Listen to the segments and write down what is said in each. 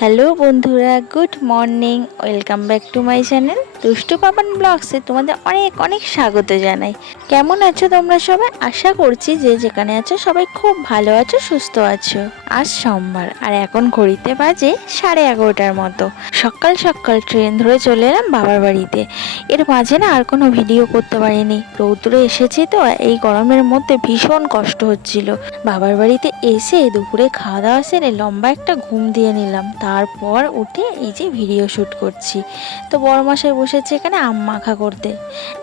Hello বন্ধুরা good morning welcome back to my channel Dushtu Papan ব্লগসে তোমাদের অনেক অনেক স্বাগত জানাই। কেমন আছো তোমরা সবাই? আশা করছি যে যেখানে আছো সবাই খুব ভালো আছো, সুস্থ আছো। আজ সোমবার, আর এখন ঘড়িতে বাজে সাড়ে এগারোটার মতো। সকাল সকাল ট্রেন ধরে চলে এলাম বাবার বাড়িতে। এর মাঝে না আর কোনো ভিডিও করতে পারিনি। রৌদ্রে এসেছি তো এই গরমের মধ্যে ভীষণ কষ্ট হচ্ছিল। বাবার বাড়িতে এসে দুপুরে খাওয়া দাওয়া সেরে লম্বা একটা ঘুম দিয়ে নিলাম। তারপর উঠে এই যে ভিডিও শ্যুট করছি। তো বড় মশাই বসেছে এখানে আম মাখা করতে।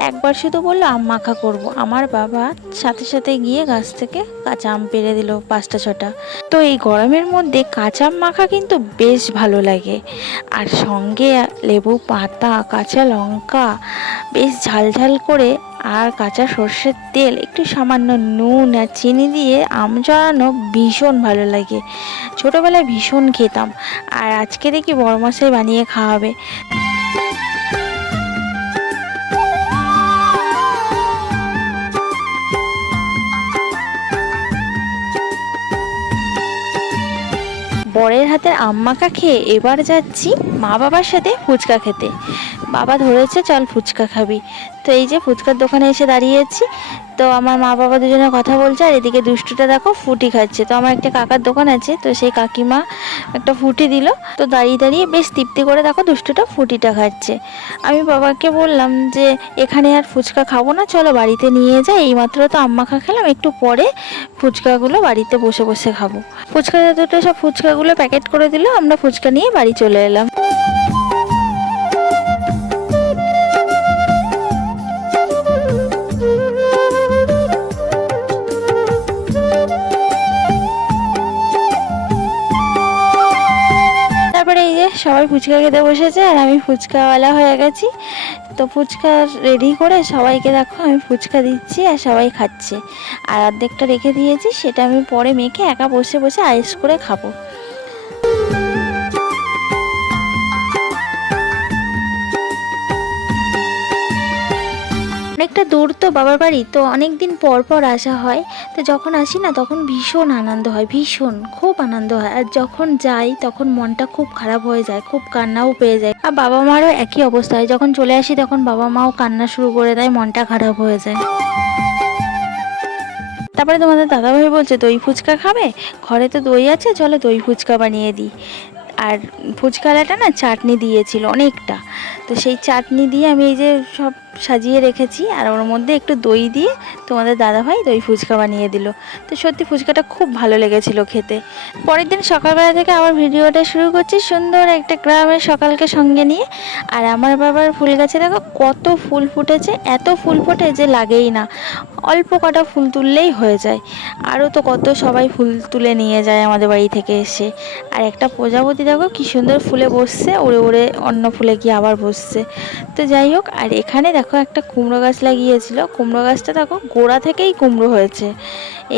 একবার শুধু বলল আম মাখা করব। আমার বাবা সাথে সাথে গিয়ে গাছ থেকে কাঁচা আম পেড়ে দিল পাঁচটা, ছটা। তো এই গরমের মধ্যে কাঁচা আম মাখা কিন্তু বেশ ভালো লাগে। আর সঙ্গে লেবু পাতা, কাঁচা লঙ্কা, বেশ ঝাল ঝাল করে, আর কাঁচা সর্ষের তেল, একটু সামান্য নুন আর চিনি দিয়ে আম চড়ানো ভীষণ ভালো লাগে। ছোটোবেলায় ভীষণ খেতাম, আর আজকে দেখি বড়মাসাই বানিয়ে খাওয়াবে। বরের হাতের আম্মাকা খেয়ে এবার যাচ্ছি মা বাবার সাথে ফুচকা খেতে। বাবা ধরেছে, চল ফুচকা খাবি। তো এই যে ফুচকার দোকানে এসে দাঁড়িয়েছি। তো আমার মা বাবা দুজনে কথা বলছে, আর এদিকে দুষ্টুটা দেখো ফুটি খাচ্ছে। তো আমার একটা কাকার দোকান আছে, তো সেই কাকিমা একটা ফুটি দিল। তো দাঁড়িয়ে দাঁড়িয়ে বেশ তৃপ্তি করে দেখো দুষ্টুটা ফুটিটা খাচ্ছে। আমি বাবাকে বললাম যে, এখানে আর ফুচকা খাব না, চলো বাড়িতে নিয়ে যাই। এইমাত্র তো আম্মাখা খেলাম, একটু পরে ফুচকাগুলো বাড়িতে বসে বসে খাব। ফুচকা দুটো সব ফুচকাগুলো প্যাকেট করে দিল, আমরা ফুচকা নিয়ে বাড়ি চলে এলাম। সবাই ফুচকা খেতে বসেছে আর আমি ফুচকাওয়ালা হয়ে গেছি। তো ফুচকা রেডি করে সবাইকে দেখো আমি ফুচকা দিচ্ছি আর সবাই খাচ্ছে। আর অর্ধেকটা রেখে দিয়েছি, সেটা আমি পরে মেখে একা বসে বসে আইস করে খাব। অনেকটা দূর তো বাবার বাড়ি, তো অনেক দিন পর পর আসা হয়। তো যখন আসি না, তখন ভীষণ আনন্দ হয়, ভীষণ, খুব আনন্দ হয়। আর যখন যাই, তখন মনটা খুব খারাপ হয়ে যায়, খুব কান্নাও পেয়ে যায়। আর বাবা মারও একই অবস্থা হয়, যখন চলে আসি, তখন বাবা মাও কান্না শুরু করে দেয়, মনটা খারাপ হয়ে যায়। তারপরে তোমাদের দাদাভাই বলছে, দই ফুচকা খাবে? ঘরে তো দই আছে, চলো দই ফুচকা বানিয়ে দিই। আর ফুচকালাটা না, চাটনি দিয়েছিল অনেকটা। তো সেই চাটনি দিয়ে আমি এই যে সব সাজিয়ে রেখেছি আর ওর মধ্যে একটু দই দিয়ে তোমাদের দাদাভাই দই ফুচকা বানিয়ে দিল। তো সত্যি ফুচকাটা খুব ভালো লেগেছিল খেতে। পরের দিন সকালবেলা থেকে আবার ভিডিওটা শুরু করছি সুন্দর একটা গ্রামের সকালকে সঙ্গে নিয়ে। আর আমার বাবার ফুল গাছে দেখো কত ফুল ফুটেছে, এত ফুল ফোটে যে লাগেই না। অল্প কটা ফুল তুললেই হয়ে যায়। আরও তো কত সবাই ফুল তুলে নিয়ে যায় আমাদের বাড়ি থেকে এসে। আর একটা প্রজাপতি দেখো কি সুন্দর ফুলে বসছে উড়ে উড়ে অন্য ফুলে গিয়ে আবার বসছে। তো যাই হোক, আর এখানে দেখো একটা কুমড়ো গাছ লাগিয়েছিল। কুমড়ো গাছটা দেখো গোড়া থেকেই কুমড়ো হয়েছে।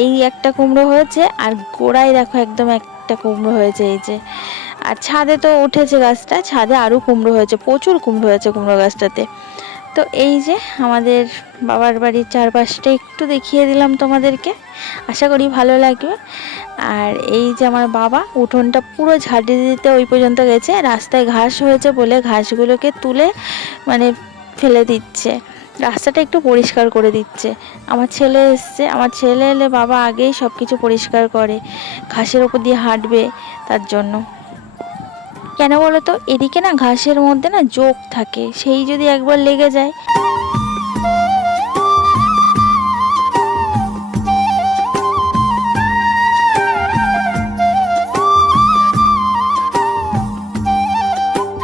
এই একটা কুমড়ো হয়েছে আর গোড়ায় দেখো একদম একটা কুমড়ো হয়েছে এই যে। আর ছাদে তো উঠেছে গাছটা, ছাদে আরও কুমড়ো হয়েছে, প্রচুর কুমড়ো হয়েছে কুমড়ো গাছটাতে। তো এই যে আমাদের বাবার বাড়ির চারপাশটা একটু দেখিয়ে দিলাম তোমাদেরকে। আশা করি ভালো লাগবে। আর এই যে আমার বাবা উঠোনটা পুরো ঝাড়ি দিতে ওই পর্যন্ত গেছে। রাস্তায় ঘাস হয়েছে বলে ঘাসগুলোকে তুলে মানে ফেলে দিচ্ছে। রাস্তাটা একটু পরিষ্কার করে দিচ্ছে। আমার ছেলে এসছে। আমার ছেলে এলে বাবা আগেই সব কিছু পরিষ্কার করে। ঘাসের ওপর দিয়ে হাঁটবে তার জন্য। কেন বলো তো এদিকে না ঘাসের মধ্যে না জোক থাকে। সেই যদি একবার লেগে যায়।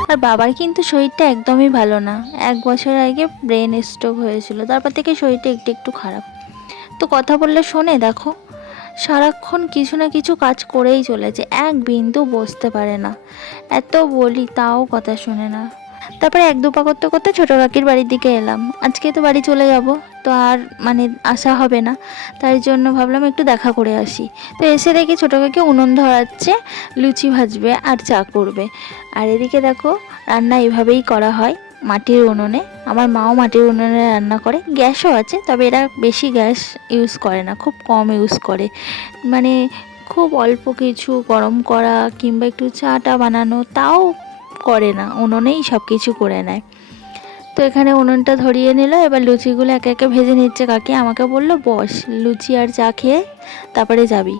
আর বাবার কিন্তু শরীরটা একদমই ভালো না। এক বছর আগে ব্রেন স্ট্রোক হয়েছিল, তারপর থেকে শরীরটা একটু একটু খারাপ। তো কথা বললে শোনে, দেখো, সারাক্ষণ কিছু না কিছু কাজ করেই চলেছে, এক বিন্দু বসতে পারে না। এত বলি, তাও কথা শোনে না। তারপরে এক দুপা করতে করতে ছোটো কাকির বাড়ির দিকে এলাম। আজকে তো বাড়ি চলে যাব, তো আর মানে আসা হবে না। তাই জন্য ভাবলাম একটু দেখা করে আসি। তো এসে দেখি ছোটো কাকি উনুন ধরাচ্ছে, লুচি ভাজবে আর চা করবে। আর এদিকে দেখো, রান্না এভাবেই করা হয় মাটির উনুনে। আমার মাও মাটির উনুনে রান্না করে। গ্যাসও আছে, তবে এরা বেশি গ্যাস ইউজ করে না, খুব কম ইউজ করে। মানে খুব অল্প কিছু গরম করা কিংবা একটু চাটা বানানো, তাও করে না, উনুনেই সব কিছু করে নেয়। তো এখানে উনুনটা ধরিয়ে নিল, এবার লুচিগুলো একে একে ভেজে নিচ্ছে কাকি। আমাকে বলল, বস, লুচি আর চা খেয়ে তারপরে যাবি।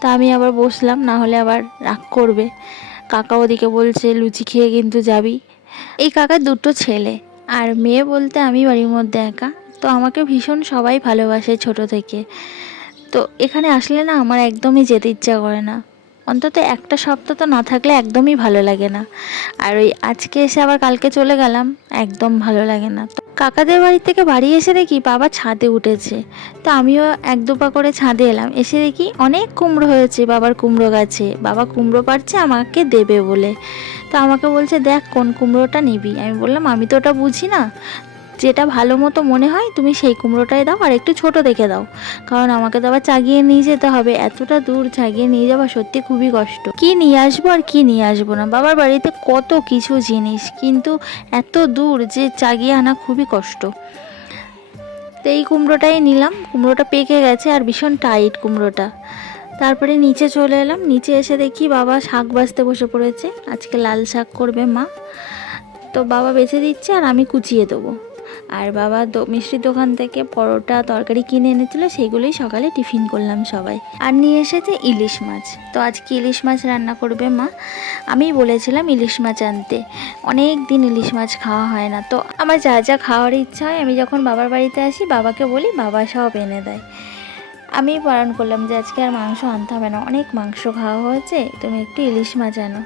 তা আমি আবার বসলাম, না হলে আবার রাগ করবে। কাকা ওদিকে বলছে, লুচি খেয়ে কিন্তু যাবি। এই কাকার দুটো ছেলে, আর মেয়ে বলতে আমি বাড়ির মধ্যে একা। তো আমাকে ভীষণ সবাই ভালোবাসে ছোট থেকে। তো এখানে আসলে না আমার একদমই যেতে ইচ্ছা করে না। অন্তত একটা সপ্তাহ তো না থাকলে একদমই ভালো লাগে না। আর ওই আজকে এসে আবার কালকে চলে গেলাম, একদম ভালো লাগে না। তো কাকাদের বাড়ি থেকে বাড়ি এসে দেখি বাবা ছাদে উঠেছে। তো আমিও এক দুপা করে ছাদে এলাম। এসে দেখি অনেক কুমড়ো হয়েছে, বাবার কুমড়ো গাছে। বাবা কুমড়ো পারছে আমাকে দেবে বলে। তো আমাকে বলছে, দেখ কোন কুমড়োটা নিবি? আমি বললাম, আমি তো ওটা বুঝি না। যেটা ভালো মতো মনে হয়, তুমি সেই কুমড়োটাই দাও আর একটু ছোট দেখে দাও। কারণ আমাকে তো আবার চাগিয়ে নিয়ে যেতে হবে, এতটা দূর চাগিয়ে নিয়ে যাওয়া সত্যি খুবই কষ্ট। কি নিয়ে আসব আর কি নিয়ে আসব না? বাবার বাড়িতে কত কিছু জিনিস, কিন্তু এত দূর যে চাগিয়ে আনা খুবই কষ্ট। তো এই কুমড়োটাই নিলাম, কুমড়োটা পেকে গেছে আর ভীষণ টাইট কুমড়োটা। তারপরে নিচে চলে এলাম, নিচে এসে দেখি বাবা শাক বাছতে বসে পড়েছে, আজকে লাল শাক করবে মা। তো বাবা বেছে দিচ্ছে আর আমি কুচিয়ে দেবো। আর বাবা মিষ্টির দোকান থেকে পরোটা, তরকারি কিনে এনেছিল, সেইগুলোই সকালে টিফিন করলাম সবাই। আর নিয়ে এসেছে ইলিশ মাছ। তো আজকে ইলিশ মাছ রান্না করবে মা। আমি বলেছিলাম ইলিশ মাছ আনতে। অনেক দিন ইলিশ মাছ খাওয়া হয় না। তো আমার যা যা খাওয়ার ইচ্ছা হয়, আমি যখন বাবার বাড়িতে আসি, বাবাকে বলি, বাবা সব এনে দেয়। আমি বারণ করলাম যে আজকে আর মাংস আনতে হবে না। অনেক মাংস খাওয়া হয়েছে, তুমি একটু ইলিশ মাছ আনো।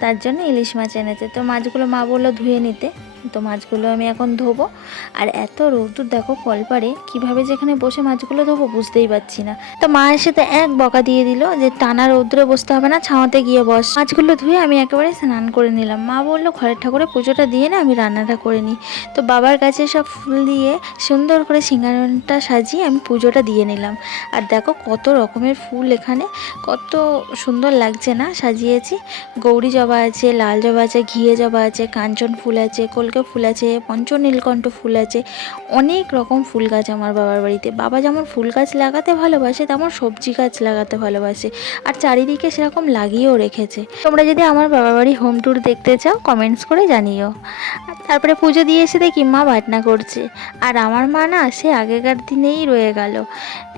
তার জন্য ইলিশ মাছ এনেছে। তো মাছগুলো মা বলল ধুয়ে নিতে। তো মাছগুলো আমি এখন ধোবো। আর এত রোদ্দুর, দেখো কলপারে কীভাবে যেখানে বসে মাছগুলো ধোবো বুঝতেই পারছি না। তো মা এসে তো এক বকা দিয়ে দিল যে, টানা রৌদ্রে বসতে হবে না, ছাওয়াতে গিয়ে বস। মাছগুলো ধুয়ে আমি একেবারে স্নান করে নিলাম। মা বলল, ঘরের ঠাকুরে পুজোটা দিয়ে না আমি রান্নাটা করে নিই। তো বাবার কাছে সব ফুল দিয়ে সুন্দর করে সিঙ্গারনটা সাজিয়ে আমি পুজোটা দিয়ে নিলাম। আর দেখো কত রকমের ফুল এখানে, কত সুন্দর লাগছে না? সাজিয়েছি। গৌরী জবা আছে, লাল জবা আছে, ঘিয়ে জবা আছে, কাঞ্চন ফুল আছে কলকে ফুল আছে পঞ্চ নীলকণ্ঠ ফুল আছে, অনেক রকম ফুল গাছ আমার বাবার বাড়িতে। বাবা যেমন ফুল গাছ লাগাতে ভালোবাসে, তেমন সবজি গাছ লাগাতে ভালোবাসে। আর চারিদিকে সেরকম লাগিয়েও রেখেছে। তোমরা যদি আমার বাবার বাড়ি হোম ট্যুর দেখতে চাও কমেন্টস করে জানিও। তারপরে পুজো দিয়ে এসে দেখি মা বাটনা করছে। আর আমার মা না, সে আগেকার দিনেই রয়ে গেল।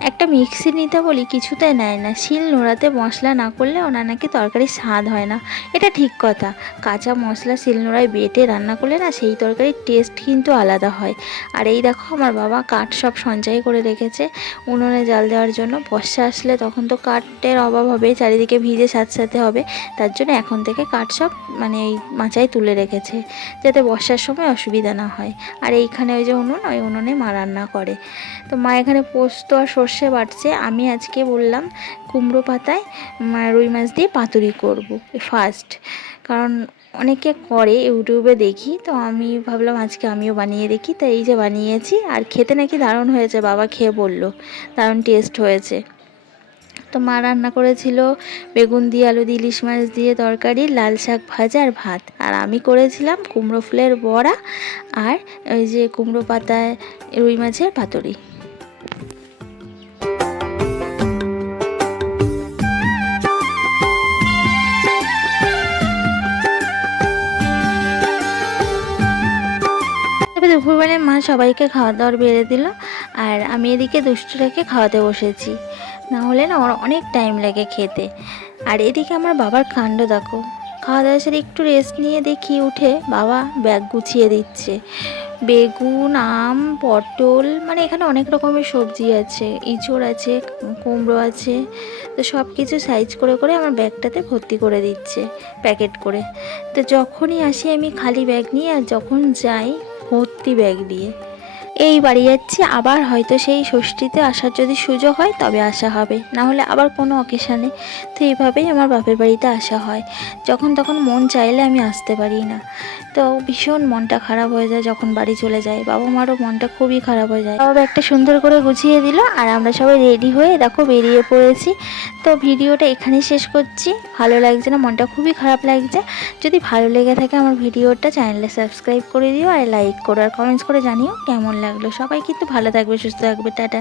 একটা মিক্সি নিতে বলি, কিছুতে নেয় না। শিল নোড়াতে মশলা না করলে ওনার নাকি তরকারির স্বাদ হয় না। এটা ঠিক কথা। কাঁচা মশলা শিল নোড়ায় বেটে রান্না করলে না সেই তরকারির টেস্ট কিন্তু আলাদা হয়। আর এই দেখো, আমার বাবা কাঠ সব সঞ্চয় করে রেখেছে। উনুনে জাল দেওয়ার জন্য বর্ষা আসলে তখন তো কাঠের অভাব হবে, চারিদিকে ভিজে সাথে হবে। তার জন্য এখন থেকে কাঠ সব মানে এই মাচায় তুলে রেখেছে, যাতে বর্ষার সময় অসুবিধা না হয়। আর এইখানে ওই যে উনুন, ওই উনুনে মা রান্না করে। তো মা এখানে পোস্ত আর সর্ষে বাটছে। আমি আজকে বললাম কুমড়ো পাতায় রুই মাছ দিয়ে পাতুরি করব ফার্স্ট কারণ অনেকে করে ইউটিউবে দেখি, তো আমি ভাবলাম আজকে আমিও বানিয়ে দেখি। তো এই যে বানিয়েছি, আর খেতে নাকি দারুণ হয়েছে, বাবা খেয়ে বলল। দারুণ টেস্ট হয়েছে। তো মা রান্না করেছিল বেগুন দিয়ে, আলু দিয়ে, ইলিশ মাছ দিয়ে তরকারি, লাল শাক ভাজা আর ভাত। আর আমি করেছিলাম কুমড়ো ফুলের বড়া আর ওই যে কুমড়ো পাতায় রুই মাছের পাতুরি। দুপুরবেলায় মা সবাইকে খাওয়া দাওয়ার বেড়ে দিল আর আমি এদিকে দুষ্টুটাকে খাওয়াতে বসেছি। না হলে না ওর অনেক টাইম লাগে খেতে। আর এদিকে আমার বাবার কাণ্ড দেখো। খাওয়া দাওয়া সেরে একটু রেস্ট নিয়ে দেখি উঠে বাবা ব্যাগ গুছিয়ে দিচ্ছে। বেগুন, আম, পটল মানে এখানে অনেক রকমের সবজি আছে। ইঁচড় আছে, কুমড়ো আছে। তো সব কিছু সাইজ করে করে আমার ব্যাগটাতে ভর্তি করে দিচ্ছে প্যাকেট করে। তো যখনই আসি আমি খালি ব্যাগ নিয়ে আর যখন যাই ভর্তি ব্যাগ দিয়ে এই বাড়ি যাচ্ছি, আবার হয়তো সেই ষষ্ঠীতে আসার যদি সুযোগ হয় তবে আসা হবে। না হলে আবার কোনো অকেশানে। তো এইভাবেই আমার বাপের বাড়িতে আসা হয়। যখন তখন মন চাইলে আমি আসতে পারি না। তো ভীষণ মনটা খারাপ হয়ে যায় যখন বাড়ি চলে যায়। বাবা মারও মনটা খুবই খারাপ হয়ে যায়। বাবা একটা সুন্দর করে গুছিয়ে দিল আর আমরা সবাই রেডি হয়ে দেখো বেরিয়ে পড়েছি। তো ভিডিওটা এখানেই শেষ করছি। ভালো লাগছে না, মনটা খুবই খারাপ লাগছে। যদি ভালো লেগে থাকে আমার ভিডিওটা চ্যানেলে সাবস্ক্রাইব করে দিও আর লাইক করো আর কমেন্টস করে জানিও কেমন লাগল। সবাই কিন্তু ভালো থাকবে সুস্থ থাকবে। টাটা।